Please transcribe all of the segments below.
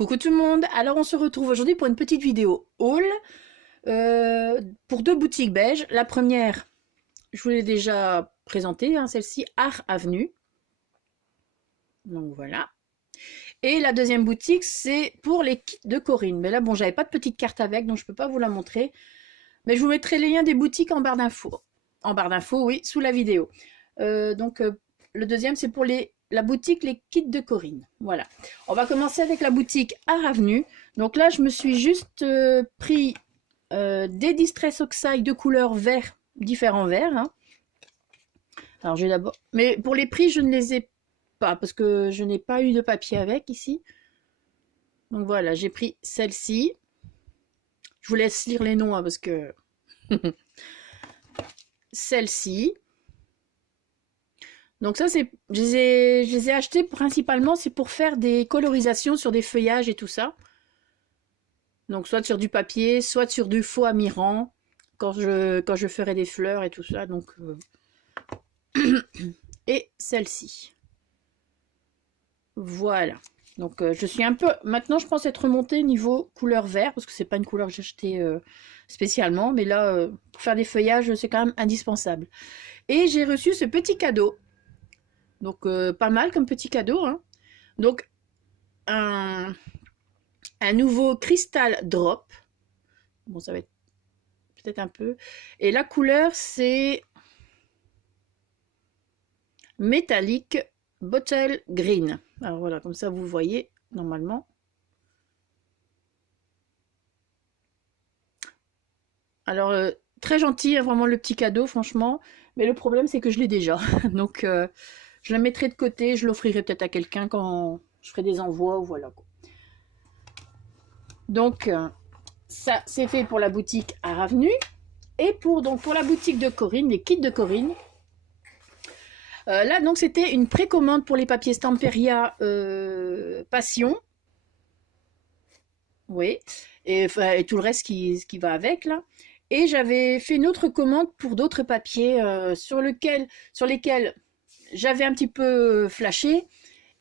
Coucou tout le monde, alors on se retrouve aujourd'hui pour une petite vidéo haul pour deux boutiques belges. La première, je vous l'ai déjà présentée, hein, celle-ci, Art Avenue. Donc voilà. Et la deuxième boutique, c'est pour les kits de Corinne. Mais là, bon, j'avais pas de petite carte avec, donc je peux pas vous la montrer. Mais je vous mettrai les liens des boutiques en barre d'infos. En barre d'infos, oui, sous la vidéo. Le deuxième, c'est pour la boutique Les Kits de Corinne. Voilà. On va commencer avec la boutique Art Avenue. Donc là, je me suis juste pris des Distress Oxide de couleur vert, différents verts. Hein. Alors, j'ai d'abord... Mais pour les prix, je ne les ai pas, parce que je n'ai pas eu de papier avec ici. Donc voilà, j'ai pris celle-ci. Je vous laisse lire les noms, hein, parce que... celle-ci. Donc ça, je les ai achetés principalement, c'est pour faire des colorisations sur des feuillages et tout ça. Donc soit sur du papier, soit sur du faux amirant, quand je ferai des fleurs et tout ça. Donc et celle-ci. Voilà. Donc je suis un peu... Maintenant, je pense être remontée niveau couleur vert, parce que c'est pas une couleur que j'ai achetée spécialement. Mais là, pour faire des feuillages, c'est quand même indispensable. Et j'ai reçu ce petit cadeau. Donc, pas mal comme petit cadeau. Hein. Donc, un nouveau cristal drop. Bon, ça va être peut-être un peu. Et la couleur, c'est métallique bottle green. Alors voilà, comme ça, vous voyez normalement. Alors, très gentil, hein, vraiment le petit cadeau, franchement. Mais le problème, c'est que je l'ai déjà. Donc, je la mettrai de côté. Je l'offrirai peut-être à quelqu'un quand je ferai des envois. Voilà. Donc, ça, c'est fait pour la boutique Art Avenue. Et pour la boutique de Corinne, les kits de Corinne. Là, donc, c'était une précommande pour les papiers Stamperia Passion. Oui. Et tout le reste qui va avec, là. Et j'avais fait une autre commande pour d'autres papiers sur lesquels j'avais un petit peu flashé.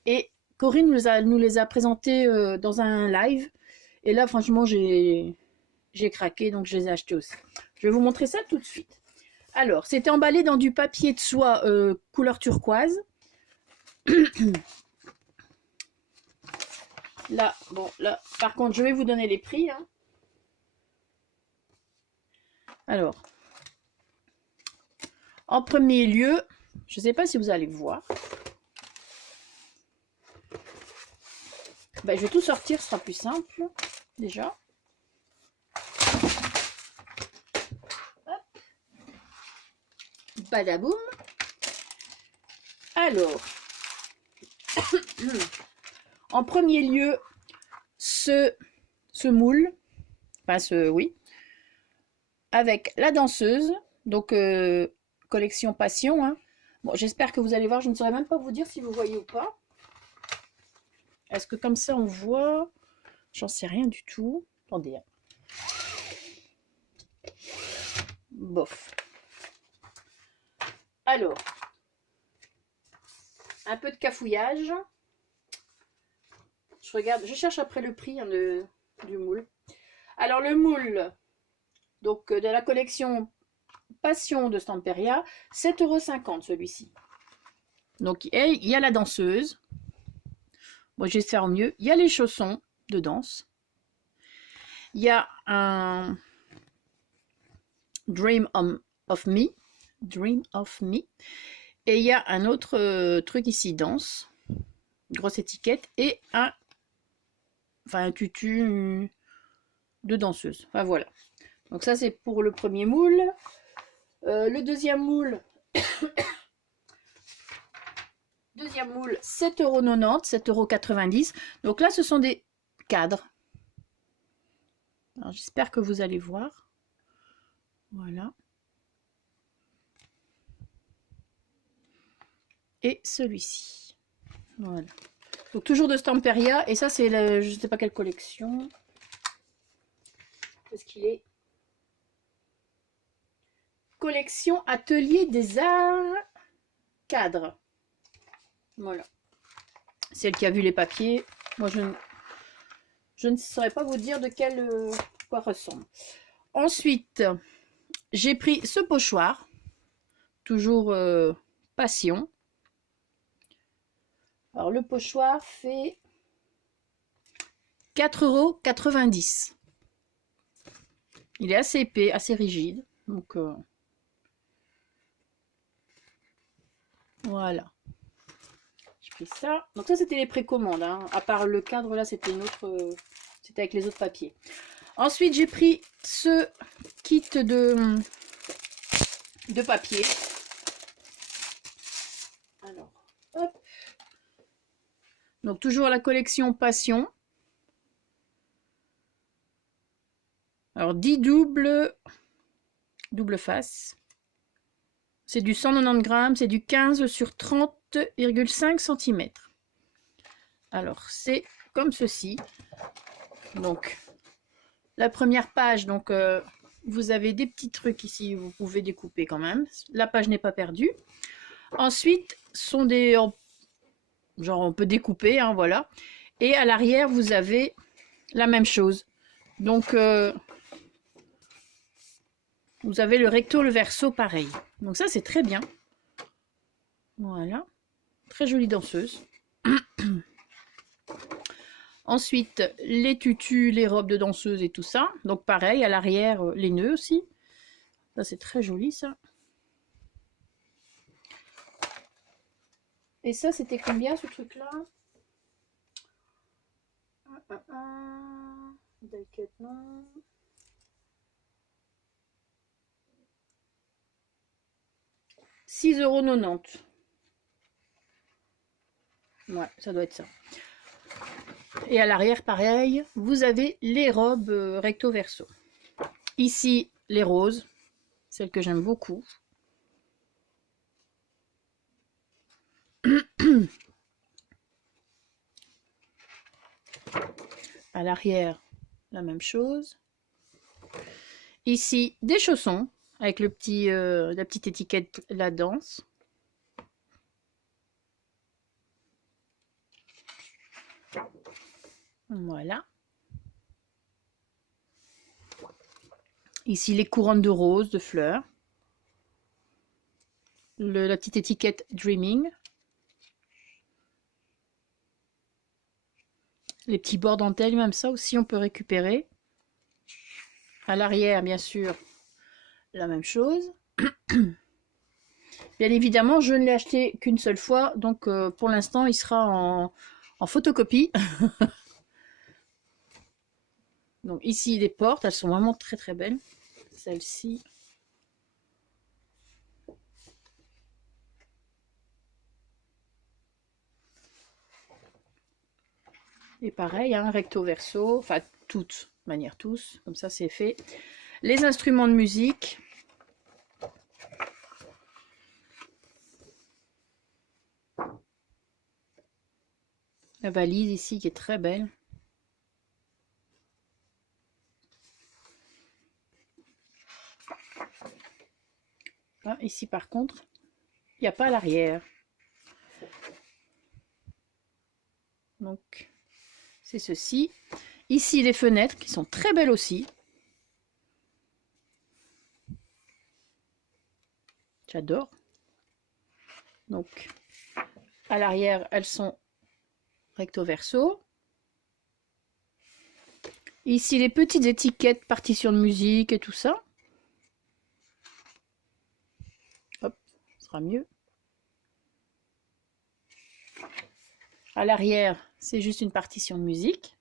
Et Corinne nous les a présentés dans un live. Et là, franchement, j'ai craqué, donc je les ai achetés aussi. Je vais vous montrer ça tout de suite. Alors, c'était emballé dans du papier de soie couleur turquoise. Là, bon, là, par contre, je vais vous donner les prix. Hein. Alors, en premier lieu, je ne sais pas si vous allez voir. Ben, je vais tout sortir, ce sera plus simple, déjà. Badaboum. Alors, en premier lieu, ce moule, enfin oui, avec la danseuse, donc collection Passion. Hein. Bon, j'espère que vous allez voir, je ne saurais même pas vous dire si vous voyez ou pas. Est-ce que comme ça on voit? J'en sais rien du tout. Attendez. Hein. Bof. Alors, un peu de cafouillage. Je regarde, je cherche après le prix hein, du moule. Alors le moule, donc de la collection Passion de Stamperia, 7,50 € celui-ci. Donc il y a la danseuse. Moi je vais faire au mieux. Il y a les chaussons de danse. Il y a un Dream of Me. Dream of Me. Et il y a un autre truc ici, danse. Grosse étiquette. Et un tutu de danseuse. Enfin voilà. Donc ça c'est pour le premier moule. Le deuxième moule. Deuxième moule, 7,90 €, 7,90 €. Donc là ce sont des cadres. Alors j'espère que vous allez voir. Voilà. Et celui-ci. Voilà. Donc toujours de Stamperia. Et ça c'est je ne sais pas quelle collection. Est-ce qu'il est collection Atelier des Arts Cadres. Voilà. Celle qui a vu les papiers. Moi je Je ne saurais pas vous dire de quel quoi ressemble. Ensuite, j'ai pris ce pochoir, toujours Passion. Alors le pochoir fait 4,90 €. Il est assez épais, assez rigide. Donc voilà. J'ai pris ça. Donc ça c'était les précommandes. Hein. À part le cadre là, c'était une autre. C'était avec les autres papiers. Ensuite j'ai pris ce kit de papier. Alors, hop. Donc toujours la collection Passion. Alors 10 double face. C'est du 190 grammes, c'est du 15 sur 30,5 cm. Alors c'est comme ceci. Donc la première page, donc vous avez des petits trucs ici, vous pouvez découper quand même. La page n'est pas perdue. Ensuite, sont des genre on peut découper, hein, voilà. Et à l'arrière, vous avez la même chose. Donc vous avez le recto, le verso, pareil. Donc ça, c'est très bien. Voilà. Très jolie danseuse. Ensuite, les tutus, les robes de danseuse et tout ça. Donc pareil, à l'arrière, les nœuds aussi. Ça, c'est très joli, ça. Et ça, c'était combien, ce truc-là? 6,90 €. Ouais, ça doit être ça. Et à l'arrière, pareil, vous avez les robes recto verso. Ici, les roses, celles que j'aime beaucoup. À l'arrière, la même chose. Ici, des chaussons avec le petit, la petite étiquette La Danse. Voilà. Ici, les couronnes de roses, de fleurs. La petite étiquette Dreaming. Les petits bords dentelle, même ça aussi, on peut récupérer. À l'arrière, bien sûr, la même chose. Bien évidemment, je ne l'ai acheté qu'une seule fois, donc pour l'instant, il sera en photocopie. Donc ici, les portes, elles sont vraiment très très belles. Celle-ci. Et pareil, hein, recto verso, enfin toutes, de manière tous, comme ça c'est fait. Les instruments de musique. La valise ici qui est très belle. Ah, ici par contre, il n'y a pas à l'arrière. Donc, c'est ceci. Ici, les fenêtres qui sont très belles aussi. J'adore. Donc, à l'arrière, elles sont recto verso. Ici, les petites étiquettes, partition de musique et tout ça. Hop, ce sera mieux. À l'arrière, c'est juste une partition de musique.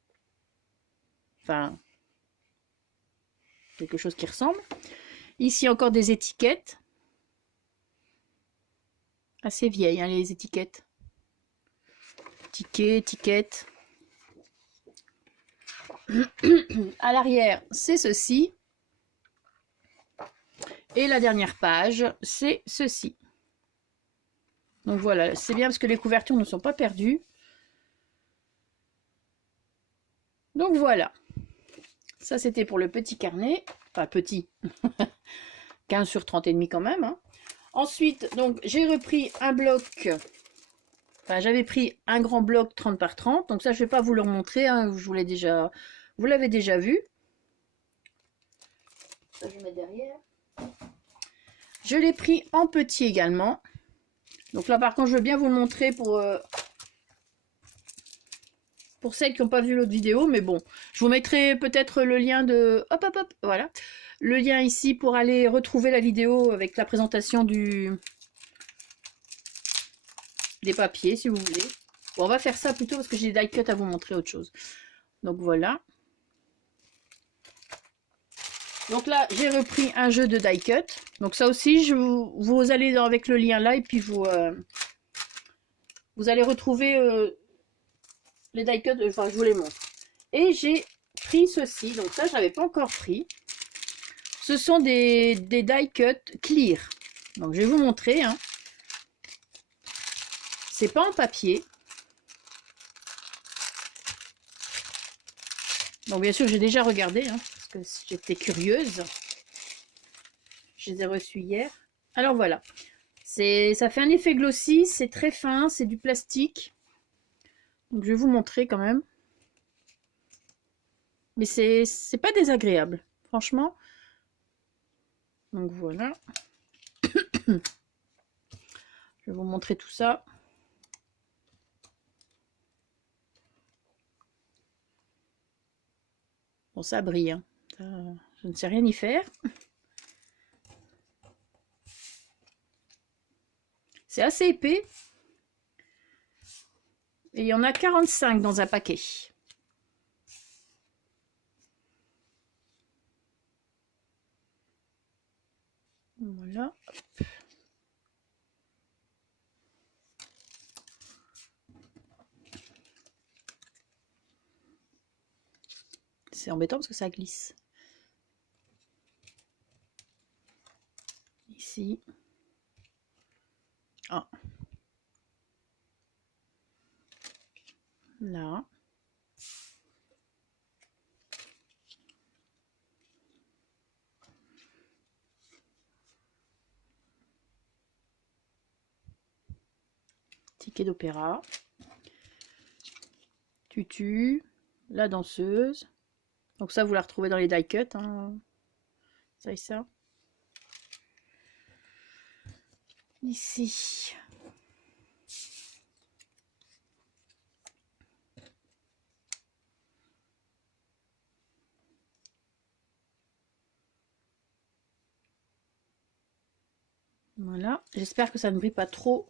Enfin, quelque chose qui ressemble. Ici, encore des étiquettes. Assez vieilles, hein, les étiquettes. Ticket, étiquette. À l'arrière, c'est ceci. Et la dernière page, c'est ceci. Donc voilà, c'est bien parce que les couvertures ne sont pas perdues. Donc voilà. Ça, c'était pour le petit carnet. Enfin, petit. 15 sur 30 et demi quand même. Hein. Ensuite, donc, j'ai repris un bloc Enfin, j'avais pris un grand bloc 30 par 30, donc ça je vais pas vous le remontrer, hein, je vous l'ai déjà, vous l'avez déjà vu. Ça je mets derrière. Je l'ai pris en petit également. Donc là par contre je veux bien vous le montrer pour celles qui n'ont pas vu l'autre vidéo, mais bon, je vous mettrai peut-être le lien de... Hop, hop, hop, voilà. Le lien ici pour aller retrouver la vidéo avec la présentation des papiers, si vous voulez. Bon, on va faire ça plutôt parce que j'ai des die cut à vous montrer autre chose. Donc voilà. Donc là, j'ai repris un jeu de die cut. Donc ça aussi, vous allez avec le lien là et puis vous allez retrouver les die cut, enfin je vous les montre. Et j'ai pris ceci, donc ça je n'avais pas encore pris. Ce sont des die cut clear. Donc je vais vous montrer. Hein. C'est pas en papier. Donc bien sûr j'ai déjà regardé, hein, parce que j'étais curieuse. Je les ai reçus hier. Alors voilà. Ça fait un effet glossy, c'est très fin, c'est du plastique. Donc je vais vous montrer quand même. Mais c'est pas désagréable, franchement. Donc voilà. Je vais vous montrer tout ça. Bon, ça brille. Hein. Ça, je ne sais rien y faire. C'est assez épais. Et il y en a 45 dans un paquet. Voilà. C'est embêtant parce que ça glisse. Ici. Ah. Là. Ticket d'opéra. Tutu. La danseuse. Donc ça, vous la retrouvez dans les die cut. Hein. Ça et ça. Ici. Voilà. J'espère que ça ne brille pas trop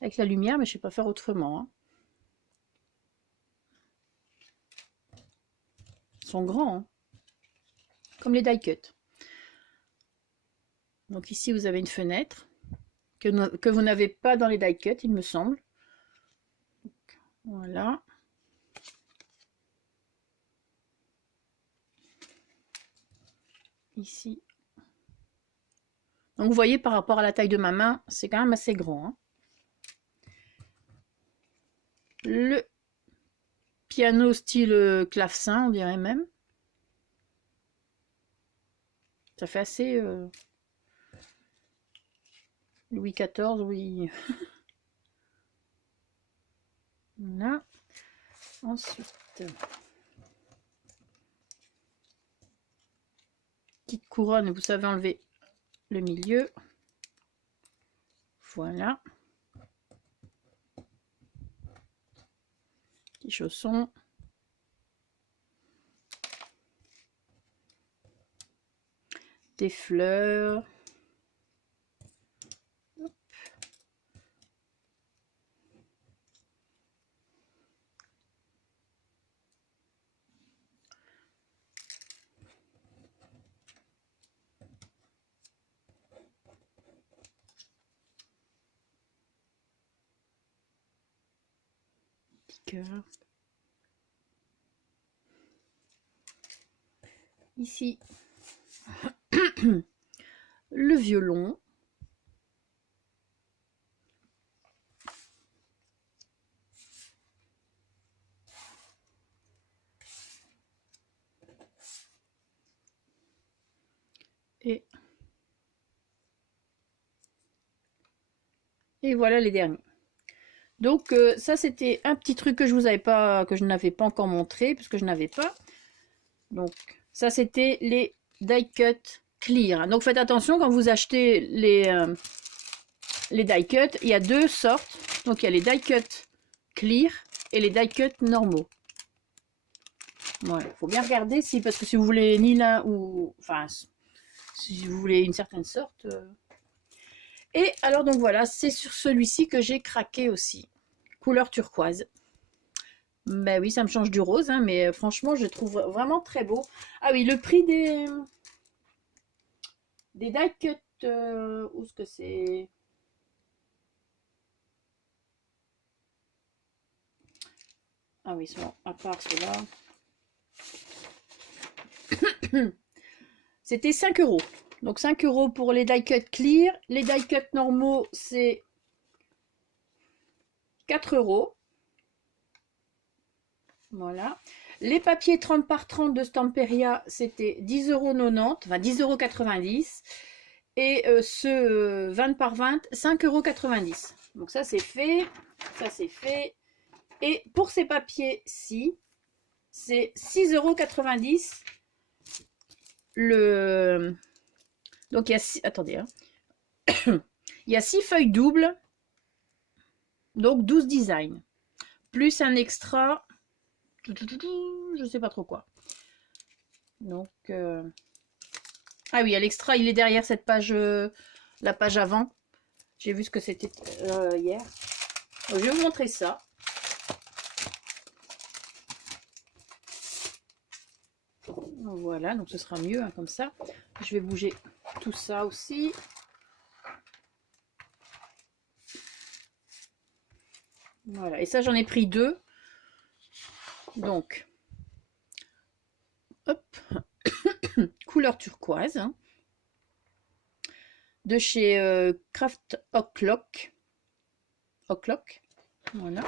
avec la lumière, mais je ne sais pas faire autrement. Hein. Ils sont grands. Hein. Comme les die cut. Donc ici, vous avez une fenêtre que vous n'avez pas dans les die cut, il me semble. Donc, voilà. Ici. Donc vous voyez, par rapport à la taille de ma main, c'est quand même assez grand. Hein. Le piano style clavecin, on dirait même. Ça fait assez Louis XIV, oui. Voilà. Ensuite, petite couronne, vous savez enlever le milieu. Voilà. Petits chaussons. Des fleurs. Hop. Petit cœur. Ici, le violon. Et voilà les derniers. Donc ça c'était un petit truc que je n'avais pas encore montré puisque je n'avais pas. Donc ça c'était les die cut clear. Donc faites attention quand vous achetez les die cut, il y a deux sortes. Donc il y a les die cut clear et les die cut normaux. Voilà, faut bien regarder parce que si vous voulez ni l'un ou enfin si vous voulez une certaine sorte. Et alors donc voilà, c'est sur celui-ci que j'ai craqué aussi. Couleur turquoise. Ben oui, ça me change du rose, hein, mais franchement, je trouve vraiment très beau. Ah oui, le prix des die cut, où est-ce que c'est? Ah oui, sont à part cela. C'était 5 euros. Donc 5 euros pour les die cut clear. Les die cut normaux, c'est 4 euros. Voilà. Les papiers 30 par 30 de Stamperia, c'était 10,90 €, enfin 10,90 €. Et ce 20 par 20, 5,90 €. Donc ça c'est fait. Ça c'est fait. Et pour ces papiers-ci, c'est 6,90 €. Le... Donc il y a... Attendez. Hein. Il y a 6 feuilles doubles. Donc 12 designs. Plus un extra... Je sais pas trop quoi. Donc... Ah oui, l'extra, il est derrière cette page... la page avant. J'ai vu ce que c'était hier. Donc, je vais vous montrer ça. Voilà, donc ce sera mieux hein, comme ça. Je vais bouger tout ça aussi. Voilà, et ça j'en ai pris deux. Donc, hop, couleur turquoise. Hein, de chez Craft O'Clock. Voilà.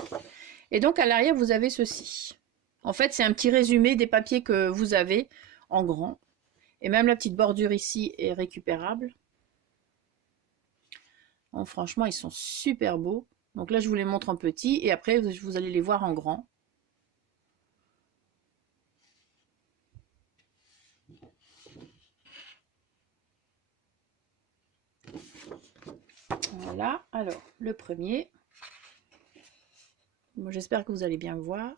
Et donc à l'arrière, vous avez ceci. En fait, c'est un petit résumé des papiers que vous avez en grand. Et même la petite bordure ici est récupérable. Bon, franchement, ils sont super beaux. Donc là, je vous les montre en petit. Et après, vous allez les voir en grand. Voilà. Alors, le premier. Bon, j'espère que vous allez bien voir.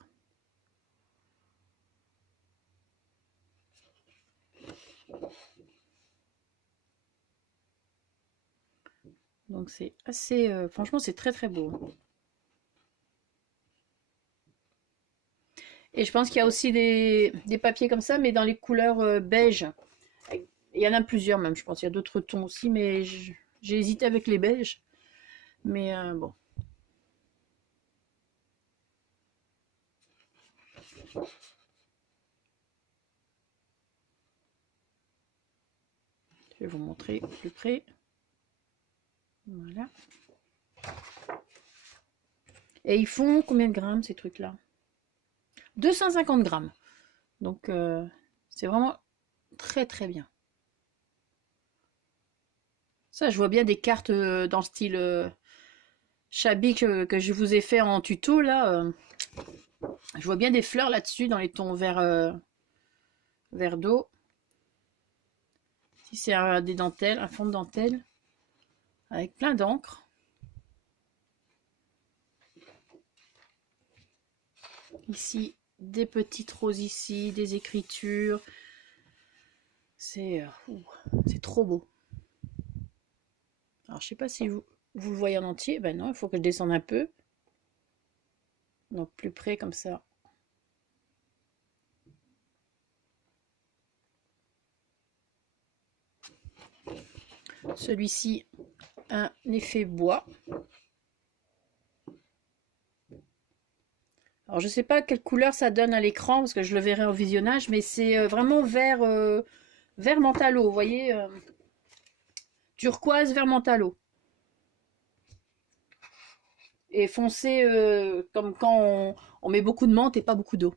Donc c'est assez... franchement, c'est très très beau. Et je pense qu'il y a aussi des papiers comme ça, mais dans les couleurs beige. Il y en a plusieurs même, je pense. Il y a d'autres tons aussi, mais j'ai hésité avec les beiges. Mais bon. Je vais vous montrer plus près. Voilà. Et ils font combien de grammes ces trucs-là? 250 grammes. Donc c'est vraiment très très bien. Ça, je vois bien des cartes dans le style Shabby que je vous ai fait en tuto là. Je vois bien des fleurs là-dessus dans les tons vert d'eau. Ici c'est des dentelles, un fond de dentelle avec plein d'encre. Ici des petites roses ici, des écritures. C'est trop beau. Alors je sais pas si vous le voyez en entier. Ben non, il faut que je descende un peu. Donc plus près comme ça. Celui-ci, un effet bois. Alors je sais pas quelle couleur ça donne à l'écran parce que je le verrai en visionnage, mais c'est vraiment vert mentalo, vous voyez, turquoise vert mentalo. Et foncé comme quand on met beaucoup de menthe et pas beaucoup d'eau.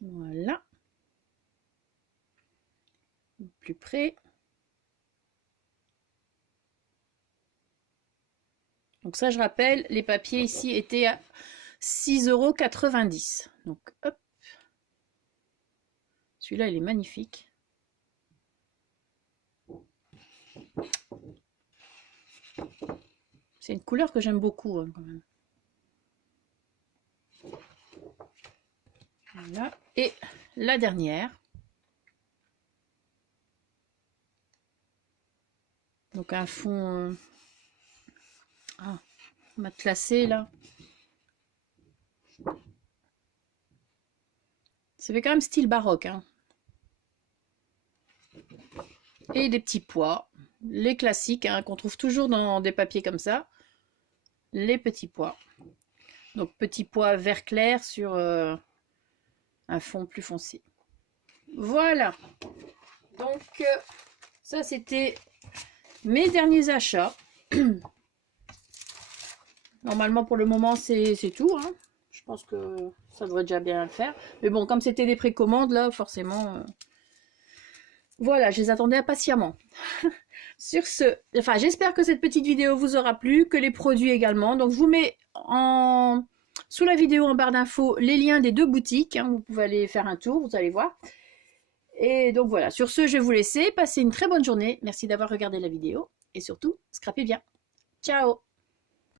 Voilà. Plus près. Donc ça, je rappelle, les papiers ici étaient à 6,90 €. Donc hop. Celui-là, il est magnifique. C'est une couleur que j'aime beaucoup, hein, quand même. Voilà. Et la dernière. Donc un fond matelassé là. Ça fait quand même style baroque, hein. Et des petits pois, les classiques, hein, qu'on trouve toujours dans des papiers comme ça. Les petits pois. Donc petits pois vert clair sur un fond plus foncé. Voilà. Donc ça c'était mes derniers achats. Normalement pour le moment c'est tout, hein. Je pense que ça devrait déjà bien le faire. Mais bon, comme c'était des précommandes là, forcément... Voilà, je les attendais impatiemment. Sur ce, enfin, j'espère que cette petite vidéo vous aura plu, que les produits également. Donc, je vous mets sous la vidéo en barre d'infos les liens des deux boutiques, hein. Vous pouvez aller faire un tour, vous allez voir. Et donc voilà, sur ce, je vais vous laisser. Passez une très bonne journée. Merci d'avoir regardé la vidéo. Et surtout, scrapez bien. Ciao!